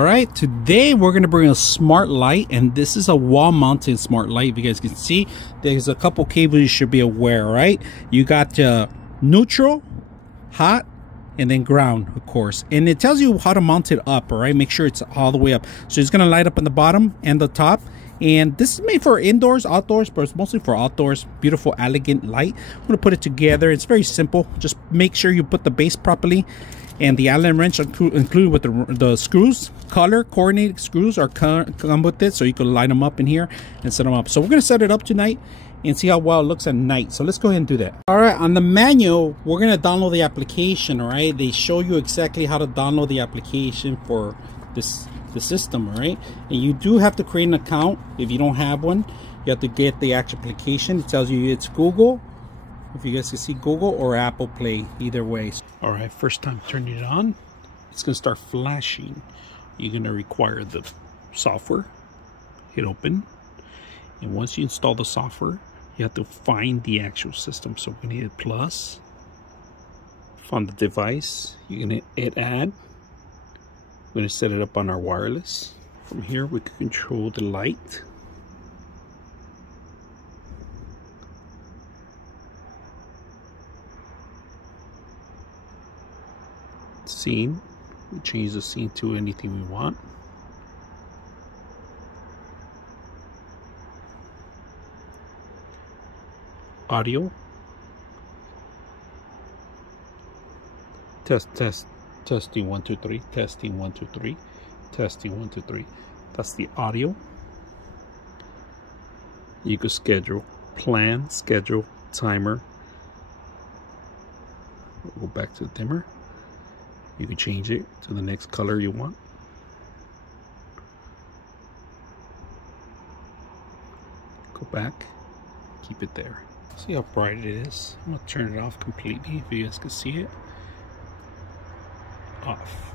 All right, today we're going to bring a smart light, and this is a wall mounted smart light. If you guys can see, there's a couple cables you should be aware, right? You got neutral, hot, and then ground, of course. And it tells you how to mount it up, all right? Make sure it's all the way up. So it's going to light up on the bottom and the top. And this is made for indoors, outdoors, but it's mostly for outdoors. Beautiful, elegant light. I'm going to put it together. It's very simple. Just make sure you put the base properly. And the Allen wrench included with the screws, color coordinated screws are come with it, so you can line them up in here and set them up. So we're going to set it up tonight and see how well it looks at night. So let's go ahead and do that. All right, on the manual, we're going to download the application. All right, they show you exactly how to download the application for the system. All right, and you do have to create an account. If you don't have one, you have to get the actual application. It tells you it's Google. If you guys can see, Google or Apple Play, either way. All right, first time turning it on, it's going to start flashing. You're going to require the software. Hit open. And once you install the software, you have to find the actual system. So we're going to hit plus. Find the device. You're going to hit add. We're going to set it up on our wireless. From here, we can control the light. Scene, we change the scene to anything we want. Audio, testing 1 2 3, testing 1 2 3, testing 1 2 3. That's the audio. You could schedule, plan, schedule, timer. We'll go back to the dimmer. You can change it to the next color you want. Go back, keep it there. See how bright it is? I'm gonna turn it off completely if you guys can see it. Off.